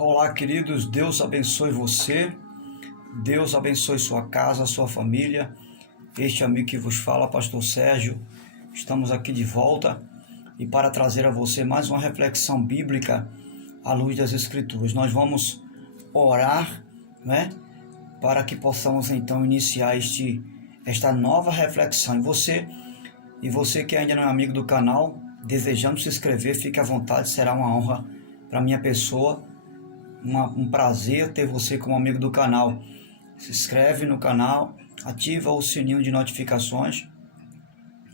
Olá, queridos, Deus abençoe você, Deus abençoe sua casa, sua família. Este amigo que vos fala, Pastor Sérgio, estamos aqui de volta e para trazer a você mais uma reflexão bíblica à luz das Escrituras. Nós vamos orar, né, para que possamos então iniciar esta nova reflexão. E você que ainda não é amigo do canal, desejando se inscrever, fique à vontade, será uma honra para minha pessoa. Um prazer ter você como amigo do canal. Se inscreve no canal, ativa o sininho de notificações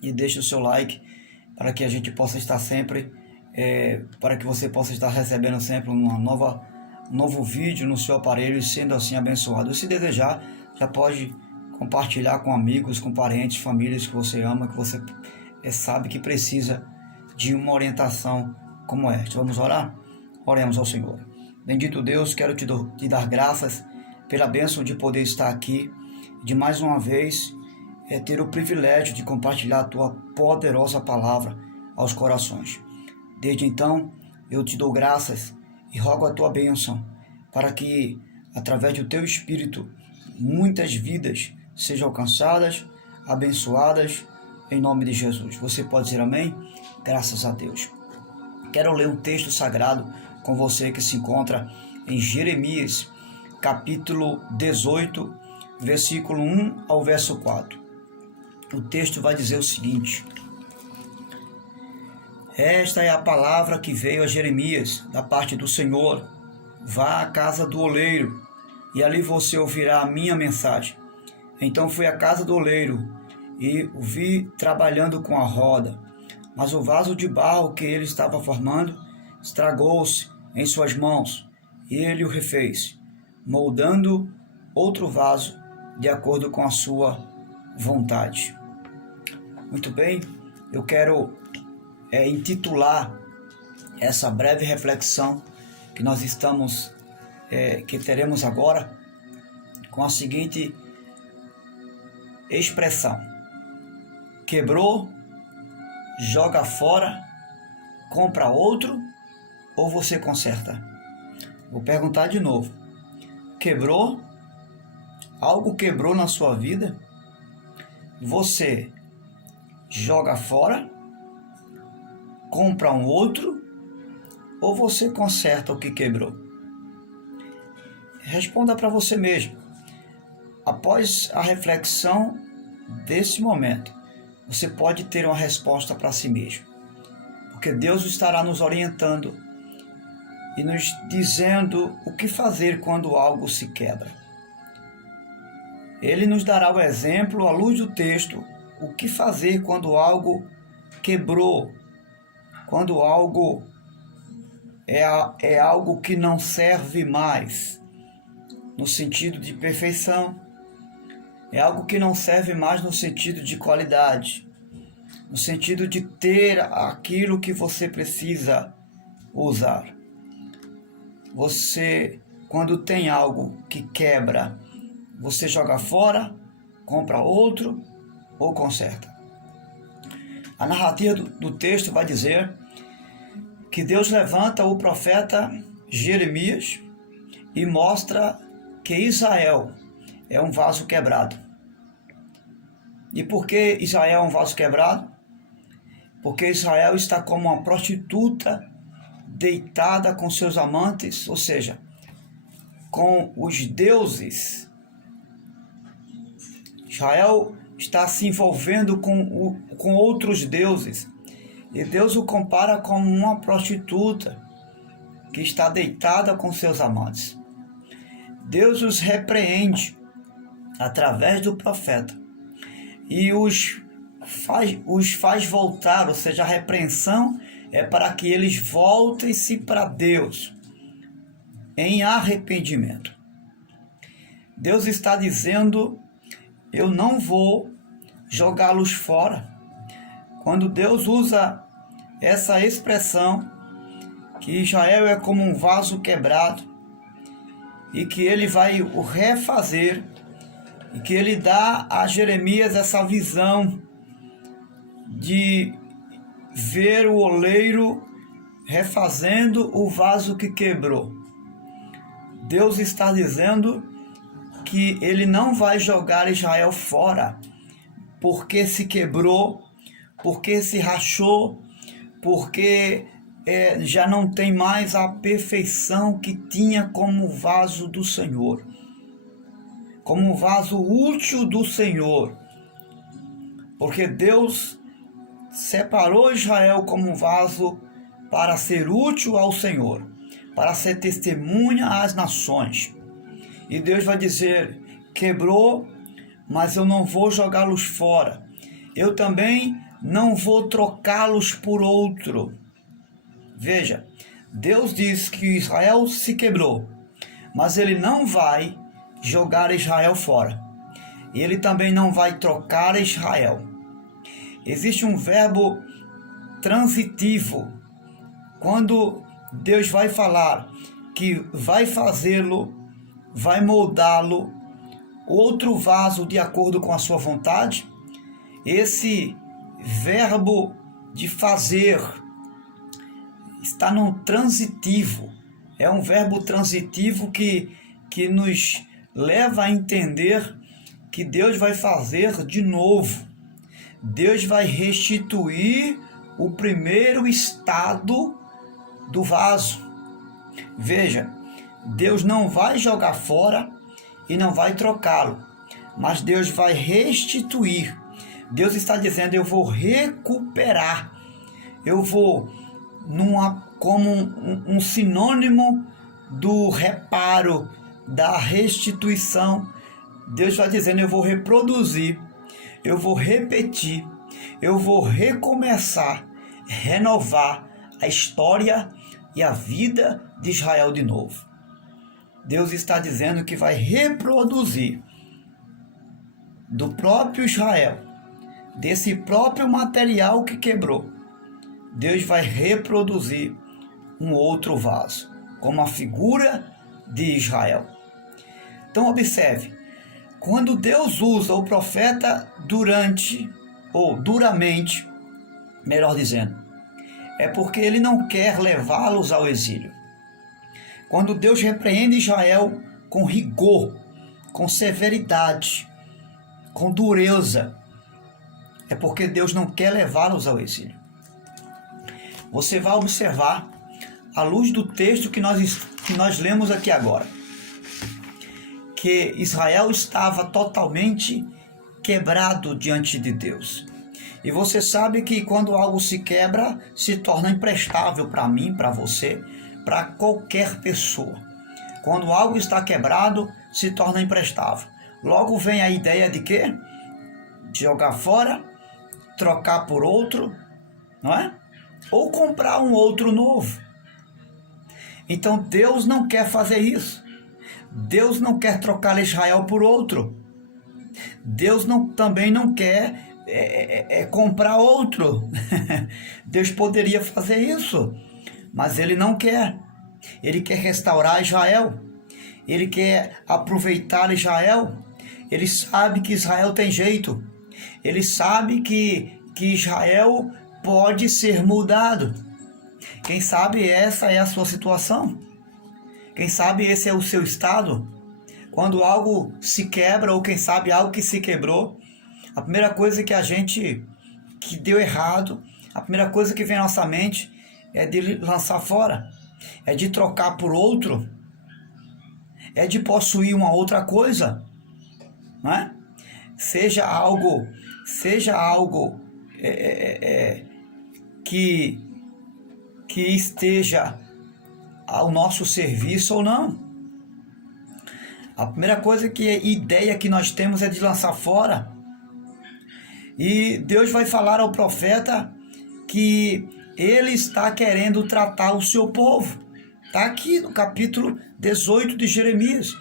e deixa o seu like para que a gente possa estar sempre, para que você possa estar recebendo sempre um novo vídeo no seu aparelho e sendo assim abençoado. E se desejar, já pode compartilhar com amigos, com parentes, famílias que você ama, que você sabe que precisa de uma orientação como esta. Vamos orar? Oremos ao Senhor. Bendito Deus, quero te dar graças pela bênção de poder estar aqui, de mais uma vez ter o privilégio de compartilhar a Tua poderosa palavra aos corações. Desde então, eu te dou graças e rogo a Tua bênção, para que, através do Teu Espírito, muitas vidas sejam alcançadas, abençoadas, em nome de Jesus. Você pode dizer amém? Graças a Deus. Quero ler um texto sagrado com você que se encontra em Jeremias, capítulo 18, versículo 1 ao verso 4. O texto vai dizer o seguinte: Esta é a palavra que veio a Jeremias da parte do Senhor. Vá à casa do oleiro, e ali você ouvirá a minha mensagem. Então fui à casa do oleiro, e o vi trabalhando com a roda, mas o vaso de barro que ele estava formando estragou-se em suas mãos, e ele o refez, moldando outro vaso de acordo com a sua vontade. Muito bem, eu quero intitular essa breve reflexão que nós que teremos agora com a seguinte expressão: quebrou, joga fora, compra outro ou você conserta? Vou perguntar de novo. Quebrou? Algo quebrou na sua vida? Você joga fora? Compra um outro? Ou você conserta o que quebrou? Responda para você mesmo. Após a reflexão desse momento, você pode ter uma resposta para si mesmo. Porque Deus estará nos orientando e nos dizendo o que fazer quando algo se quebra. Ele nos dará o exemplo, à luz do texto, o que fazer quando algo quebrou, quando algo é algo que não serve mais, no sentido de perfeição, é algo que não serve mais no sentido de qualidade, no sentido de ter aquilo que você precisa usar. Você, quando tem algo que quebra, você joga fora, compra outro ou conserta. A narrativa do texto vai dizer que Deus levanta o profeta Jeremias e mostra que Israel é um vaso quebrado. E por que Israel é um vaso quebrado? Porque Israel está como uma prostituta deitada com seus amantes, ou seja, com os deuses. Israel está se envolvendo com outros deuses. E Deus o compara como uma prostituta que está deitada com seus amantes. Deus os repreende através do profeta e os faz voltar, ou seja, a repreensão é para que eles voltem-se para Deus em arrependimento. Deus está dizendo: eu não vou jogá-los fora. Quando Deus usa essa expressão, que Israel é como um vaso quebrado, e que ele vai o refazer, e que ele dá a Jeremias essa visão de ver o oleiro refazendo o vaso que quebrou. Deus está dizendo que ele não vai jogar Israel fora, porque se quebrou, porque se rachou, porque já não tem mais a perfeição que tinha como vaso do Senhor, como vaso útil do Senhor. Porque Deus separou Israel como vaso para ser útil ao Senhor, para ser testemunha às nações. E Deus vai dizer: quebrou, mas eu não vou jogá-los fora. Eu também não vou trocá-los por outro. Veja, Deus diz que Israel se quebrou, mas ele não vai jogar Israel fora. E ele também não vai trocar Israel. Existe um verbo transitivo. Quando Deus vai falar que vai fazê-lo, vai moldá-lo, outro vaso de acordo com a sua vontade, esse verbo de fazer está no transitivo. É um verbo transitivo que nos leva a entender que Deus vai fazer de novo. Deus vai restituir o primeiro estado do vaso. Veja, Deus não vai jogar fora e não vai trocá-lo, mas Deus vai restituir. Deus está dizendo: eu vou recuperar, eu vou como um sinônimo do reparo, da restituição. Deus está dizendo: eu vou reproduzir, eu vou repetir, eu vou recomeçar, renovar a história e a vida de Israel de novo. Deus está dizendo que vai reproduzir do próprio Israel, desse próprio material que quebrou. Deus vai reproduzir um outro vaso, como a figura de Israel. Então observe, quando Deus usa o profeta duramente, melhor dizendo, é porque ele não quer levá-los ao exílio. Quando Deus repreende Israel com rigor, com severidade, com dureza, é porque Deus não quer levá-los ao exílio. Você vai observar, à luz do texto que nós lemos aqui agora, que Israel estava totalmente quebrado diante de Deus. E você sabe que quando algo se quebra, se torna imprestável para mim, para você, para qualquer pessoa. Quando algo está quebrado, se torna imprestável. Logo vem a ideia de quê? De jogar fora, trocar por outro, não é? Ou comprar um outro novo. Então Deus não quer fazer isso. Deus não quer trocar Israel por outro. Deus também não quer comprar outro. Deus poderia fazer isso, mas ele não quer. Ele quer restaurar Israel. Ele quer aproveitar Israel. Ele sabe que Israel tem jeito. Ele sabe que Israel pode ser mudado. Quem sabe essa é a sua situação? Quem sabe esse é o seu estado? Quando algo se quebra, ou quem sabe algo que se quebrou, a primeira coisa que deu errado, a primeira coisa que vem à nossa mente é de lançar fora, é de trocar por outro, é de possuir uma outra coisa, não é? Seja algo que esteja ao nosso serviço ou não. A primeira ideia que nós temos é de lançar fora. E Deus vai falar ao profeta que ele está querendo tratar o seu povo. Está aqui no capítulo 18 de Jeremias.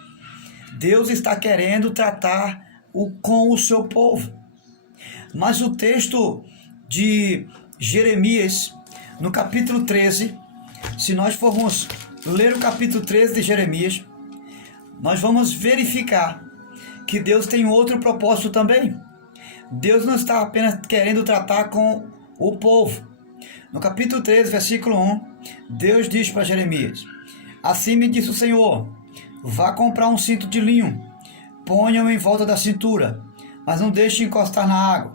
Deus está querendo tratar com o seu povo. Mas o texto de Jeremias, no capítulo 13, se nós formos ler o capítulo 13 de Jeremias, nós vamos verificar que Deus tem outro propósito também. Deus não está apenas querendo tratar com o povo. No capítulo 13, versículo 1, Deus diz para Jeremias: assim me disse o Senhor, Vá comprar um cinto de linho, ponha-o em volta da cintura, mas não deixe encostar na água.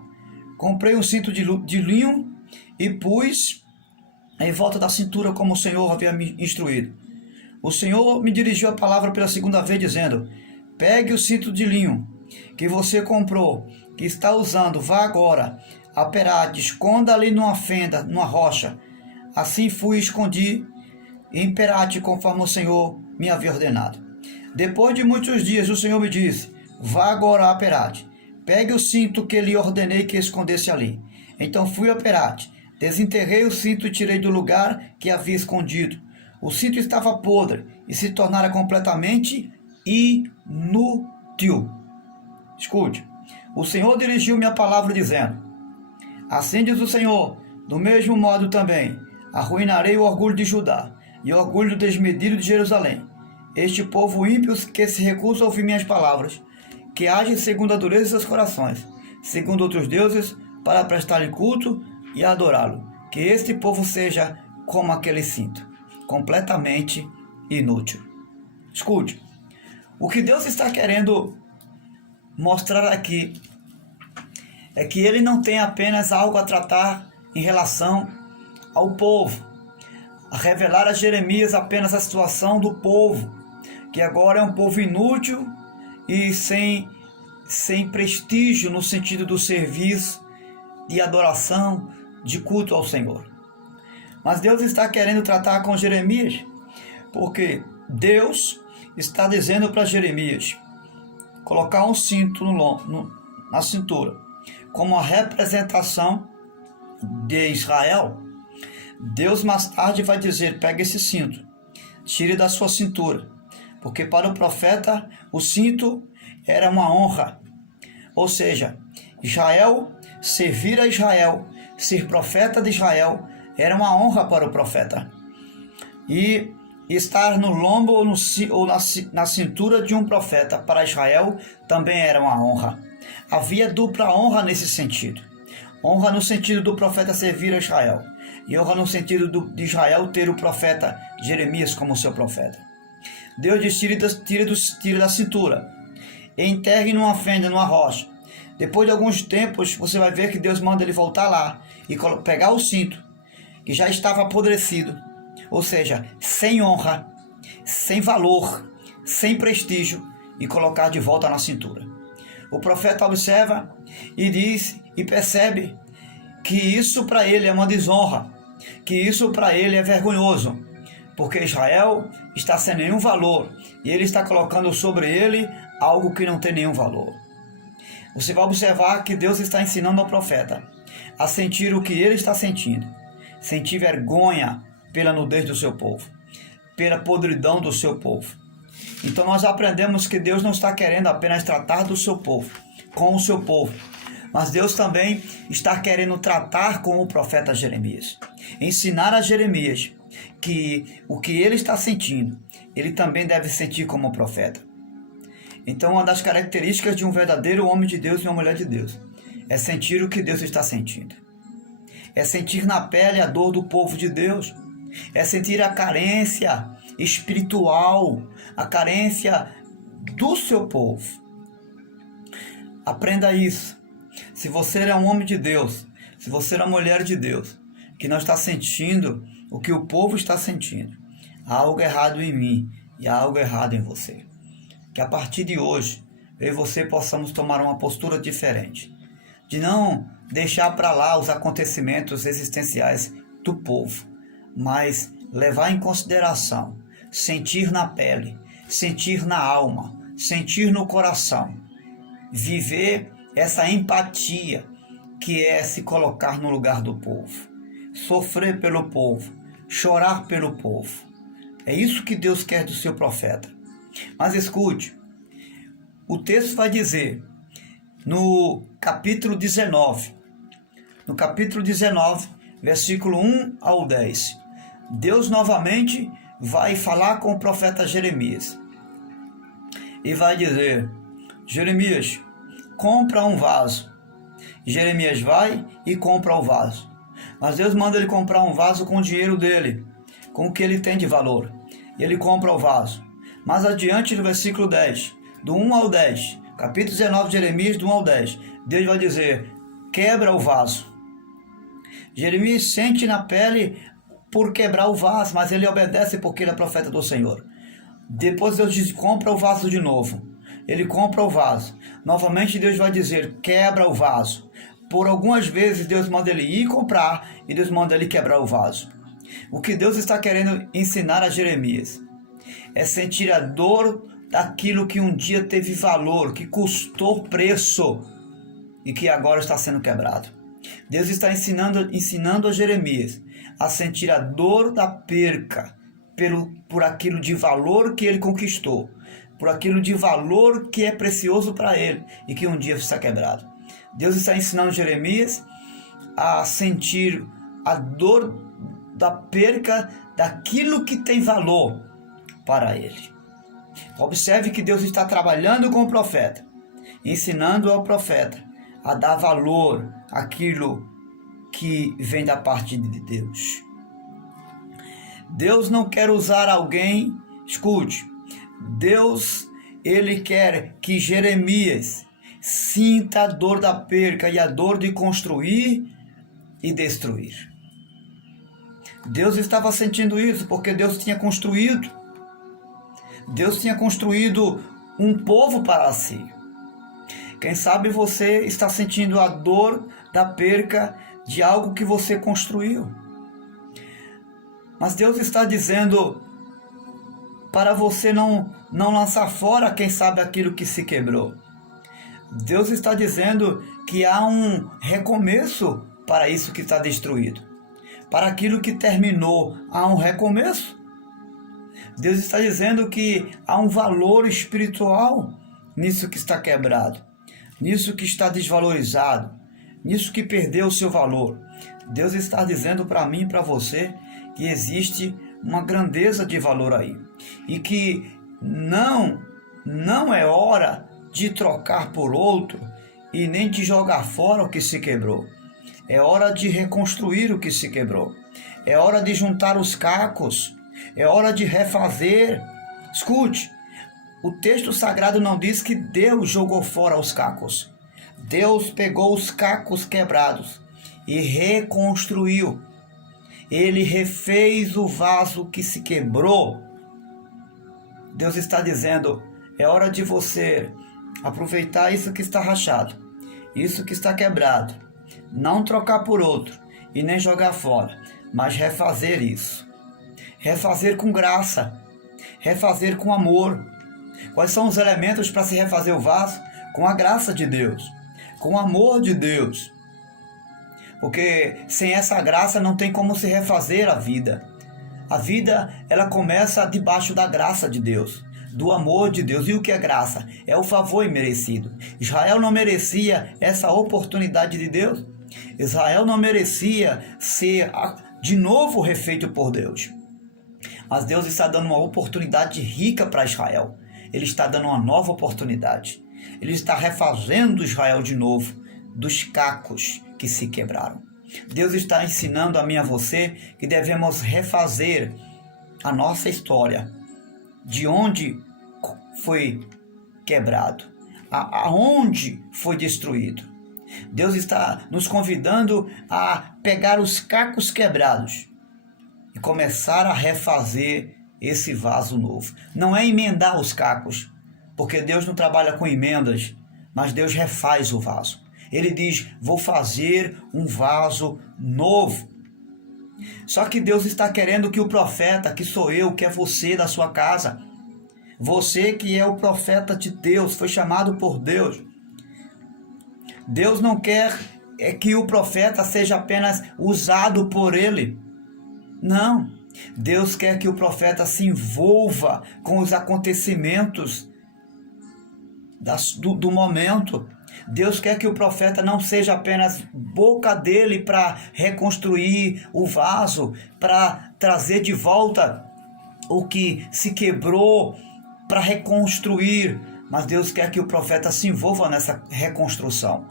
Comprei um cinto de linho e pus em volta da cintura como o Senhor havia me instruído. O Senhor me dirigiu a palavra pela segunda vez, dizendo: pegue o cinto de linho que você comprou, que está usando, vá agora a Perate, esconda ali numa fenda, numa rocha. Assim fui e escondi em Perate, conforme o Senhor me havia ordenado. Depois de muitos dias, o Senhor me disse: vá agora a Perate, pegue o cinto que lhe ordenei que escondesse ali. Então fui a Perate, desenterrei o cinto e tirei do lugar que havia escondido. O cinto estava podre e se tornara completamente inútil. Escute, o Senhor dirigiu-me a palavra dizendo: assim diz o Senhor, do mesmo modo também arruinarei o orgulho de Judá e o orgulho desmedido de Jerusalém. Este povo ímpio que se recusa a ouvir minhas palavras, que age segundo a dureza de seus corações, segundo outros deuses, para prestar-lhe culto e adorá-lo. Que este povo seja como aquele cinto, completamente inútil. Escute, o que Deus está querendo mostrar aqui é que ele não tem apenas algo a tratar em relação ao povo, a revelar a Jeremias apenas a situação do povo, que agora é um povo inútil e sem prestígio no sentido do serviço, de adoração, de culto ao Senhor. Mas Deus está querendo tratar com Jeremias, porque Deus está dizendo para Jeremias colocar um cinto na cintura, como a representação de Israel. Deus mais tarde vai dizer: pegue esse cinto, tire da sua cintura, porque para o profeta o cinto era uma honra. Ou seja, Israel, servir a Israel, ser profeta de Israel, era uma honra para o profeta. E estar no lombo ou na cintura de um profeta para Israel também era uma honra. Havia dupla honra nesse sentido. Honra no sentido do profeta servir a Israel, e honra no sentido de Israel ter o profeta Jeremias como seu profeta. Deus diz: tire da cintura, e enterre numa fenda, numa rocha. Depois de alguns tempos, você vai ver que Deus manda ele voltar lá e pegar o cinto, que já estava apodrecido, ou seja, sem honra, sem valor, sem prestígio, e colocar de volta na cintura. O profeta observa e diz e percebe que isso para ele é uma desonra, que isso para ele é vergonhoso, porque Israel está sem nenhum valor e ele está colocando sobre ele algo que não tem nenhum valor. Você vai observar que Deus está ensinando ao profeta a sentir o que ele está sentindo, sentir vergonha pela nudez do seu povo, pela podridão do seu povo. Então nós aprendemos que Deus não está querendo apenas tratar do seu povo, com o seu povo, mas Deus também está querendo tratar com o profeta Jeremias, ensinar a Jeremias que o que ele está sentindo, ele também deve sentir como profeta. Então, uma das características de um verdadeiro homem de Deus e uma mulher de Deus é sentir o que Deus está sentindo. É sentir na pele a dor do povo de Deus. É sentir a carência espiritual, a carência do seu povo. Aprenda isso. Se você é um homem de Deus, se você é uma mulher de Deus, que não está sentindo o que o povo está sentindo, há algo errado em mim e há algo errado em você. Que a partir de hoje, eu e você possamos tomar uma postura diferente, de não deixar para lá os acontecimentos existenciais do povo, mas levar em consideração, sentir na pele, sentir na alma, sentir no coração, viver essa empatia que é se colocar no lugar do povo, sofrer pelo povo, chorar pelo povo. É isso que Deus quer do seu profeta. Mas escute, o texto vai dizer no capítulo 19, versículo 1 ao 10, Deus novamente vai falar com o profeta Jeremias e vai dizer: Jeremias, compra um vaso. Jeremias vai e compra o vaso, mas Deus manda ele comprar um vaso com o dinheiro dele, com o que ele tem de valor, e ele compra o vaso. Mais adiante no versículo 10, do 1 ao 10, capítulo 19 de Jeremias, do 1 ao 10, Deus vai dizer: quebra o vaso. Jeremias sente na pele por quebrar o vaso, mas ele obedece porque ele é profeta do Senhor. Depois Deus diz: compra o vaso de novo. Ele compra o vaso. Novamente Deus vai dizer: quebra o vaso. Por algumas vezes Deus manda ele ir comprar e Deus manda ele quebrar o vaso. O que Deus está querendo ensinar a Jeremias é sentir a dor daquilo que um dia teve valor, que custou preço e que agora está sendo quebrado. Deus está ensinando a Jeremias a sentir a dor da perca por aquilo de valor que ele conquistou, por aquilo de valor que é precioso para ele e que um dia está quebrado. Deus está ensinando Jeremias a sentir a dor da perca daquilo que tem valor para ele. Observe que Deus está trabalhando com o profeta, ensinando ao profeta a dar valor àquilo que vem da parte de Deus. Deus não quer usar alguém, escute, Deus, ele quer que Jeremias sinta a dor da perca e a dor de construir e destruir. Deus estava sentindo isso porque Deus tinha construído um povo para si. Quem sabe você está sentindo a dor da perca de algo que você construiu. Mas Deus está dizendo para você não lançar fora, quem sabe, aquilo que se quebrou. Deus está dizendo que há um recomeço para isso que está destruído. Para aquilo que terminou, há um recomeço. Deus está dizendo que há um valor espiritual nisso que está quebrado, nisso que está desvalorizado, nisso que perdeu o seu valor. Deus está dizendo para mim e para você que existe uma grandeza de valor aí e que não é hora de trocar por outro e nem de jogar fora o que se quebrou. É hora de reconstruir o que se quebrou. É hora de juntar os cacos. É hora de refazer. Escute, o texto sagrado não diz que Deus jogou fora os cacos. Deus pegou os cacos quebrados e reconstruiu. Ele refez o vaso que se quebrou. Deus está dizendo: é hora de você aproveitar isso que está rachado, isso que está quebrado, não trocar por outro e nem jogar fora, mas refazer isso. Refazer com graça, refazer com amor. Quais são os elementos para se refazer o vaso? Com a graça de Deus, com o amor de Deus. Porque sem essa graça não tem como se refazer a vida. A vida, ela começa debaixo da graça de Deus, do amor de Deus. E o que é graça? É o favor imerecido. Israel não merecia essa oportunidade de Deus. Israel não merecia ser de novo refeito por Deus. Mas Deus está dando uma oportunidade rica para Israel. Ele está dando uma nova oportunidade. Ele está refazendo Israel de novo dos cacos que se quebraram. Deus está ensinando a mim e a você que devemos refazer a nossa história, de onde foi quebrado, aonde foi destruído. Deus está nos convidando a pegar os cacos quebrados e começar a refazer esse vaso novo. Não é emendar os cacos, porque Deus não trabalha com emendas, mas Deus refaz o vaso. Ele diz: vou fazer um vaso novo. Só que Deus está querendo que o profeta, que sou eu, que é você da sua casa, você que é o profeta de Deus, foi chamado por Deus. Deus não quer que o profeta seja apenas usado por ele. Não. Deus quer que o profeta se envolva com os acontecimentos do momento. Deus quer que o profeta não seja apenas boca dele para reconstruir o vaso, para trazer de volta o que se quebrou, para reconstruir. Mas Deus quer que o profeta se envolva nessa reconstrução.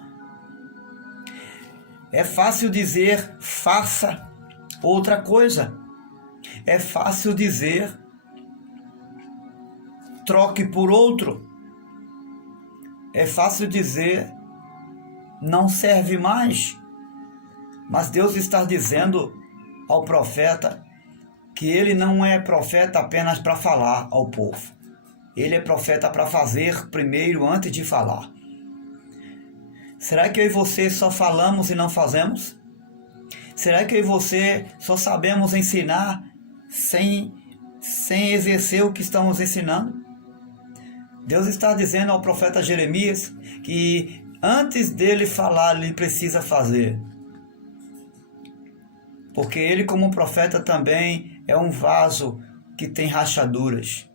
É fácil dizer: faça outra coisa. É fácil dizer: troque por outro. É fácil dizer, não serve mais. Mas Deus está dizendo ao profeta que ele não é profeta apenas para falar ao povo. Ele é profeta para fazer primeiro antes de falar. Será que eu e você só falamos e não fazemos? Será que eu e você só sabemos ensinar sem exercer o que estamos ensinando? Deus está dizendo ao profeta Jeremias que antes dele falar, ele precisa fazer. Porque ele, como profeta, também é um vaso que tem rachaduras.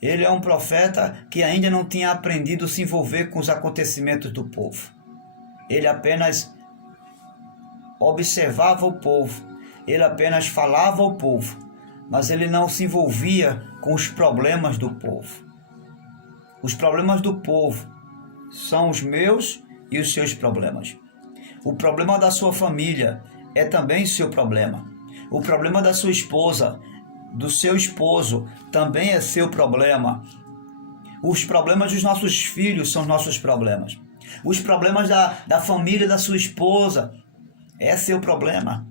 Ele é um profeta que ainda não tinha aprendido a se envolver com os acontecimentos do povo. Ele apenas observava o povo, ele apenas falava ao povo, mas ele não se envolvia com os problemas do povo. Os problemas do povo são os meus e os seus problemas. O problema da sua família é também seu problema. O problema da sua esposa, do seu esposo, também é seu problema. Os problemas dos nossos filhos são nossos problemas. Os problemas da família da sua esposa é seu problema.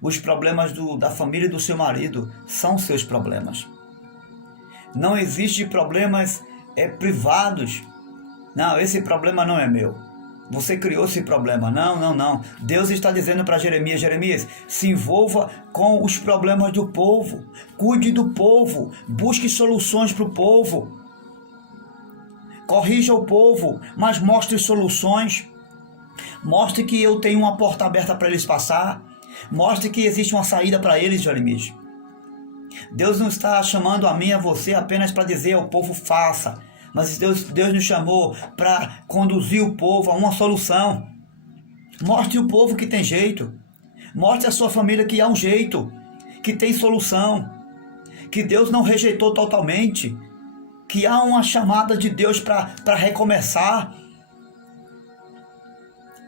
Os problemas da família do seu marido são seus problemas. Não existe problemas privados. Não, esse problema não é meu. Você criou esse problema. Não. Deus está dizendo para Jeremias, se envolva com os problemas do povo. Cuide do povo. Busque soluções para o povo. Corrija o povo, mas mostre soluções. Mostre que eu tenho uma porta aberta para eles passar. Mostre que existe uma saída para eles, Jeremias. Deus não está chamando a mim e a você apenas para dizer ao povo faça. Mas Deus nos chamou para conduzir o povo a uma solução. Mostre o povo que tem jeito. Mostre a sua família que há um jeito, que tem solução. Que Deus não rejeitou totalmente. Que há uma chamada de Deus para recomeçar.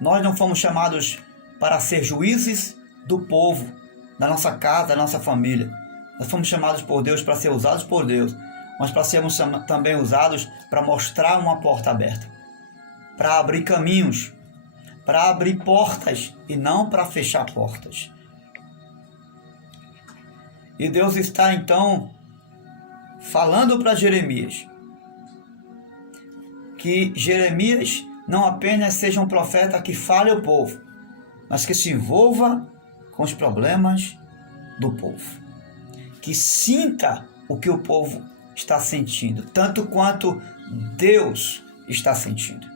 Nós não fomos chamados para ser juízes do povo, da nossa casa, da nossa família. Nós fomos chamados por Deus para ser usados por Deus, mas para sermos também usados para mostrar uma porta aberta, para abrir caminhos, para abrir portas e não para fechar portas. E Deus está então falando para Jeremias que Jeremias não apenas seja um profeta que fale ao povo, mas que se envolva com os problemas do povo, que sinta o que o povo está sentindo, tanto quanto Deus está sentindo,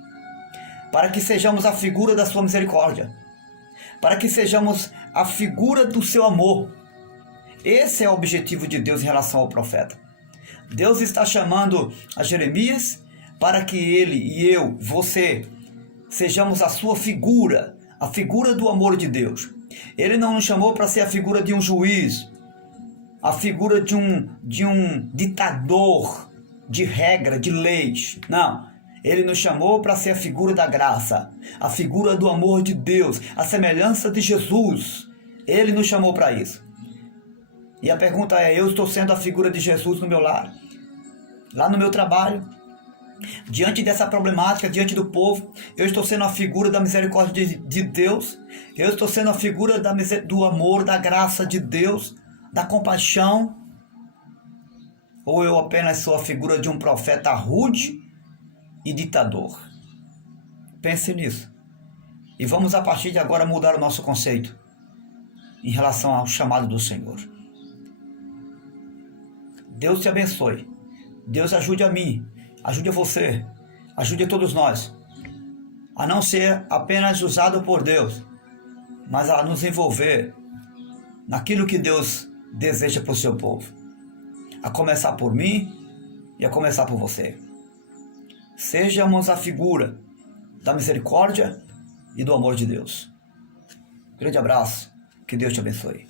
para que sejamos a figura da sua misericórdia, para que sejamos a figura do seu amor. Esse é o objetivo de Deus em relação ao profeta. Deus está chamando a Jeremias para que ele e eu, você, sejamos a sua figura, a figura do amor de Deus. Ele não nos chamou para ser a figura de um juiz, a figura de um ditador de regra, de leis. Não, ele nos chamou para ser a figura da graça, a figura do amor de Deus, a semelhança de Jesus. Ele nos chamou para isso. E a pergunta é, eu estou sendo a figura de Jesus no meu lar, lá no meu trabalho, diante dessa problemática, diante do povo, eu estou sendo a figura da misericórdia de Deus, eu estou sendo a figura do amor, da graça de Deus, da compaixão, ou eu apenas sou a figura de um profeta rude e ditador? Pense nisso. E vamos a partir de agora mudar o nosso conceito em relação ao chamado do Senhor. Deus te abençoe. Deus ajude a mim, ajude a você, ajude a todos nós a não ser apenas usado por Deus, mas a nos envolver naquilo que Deus deseja para o seu povo, a começar por mim e a começar por você. Sejamos a figura da misericórdia e do amor de Deus. Grande abraço, que Deus te abençoe.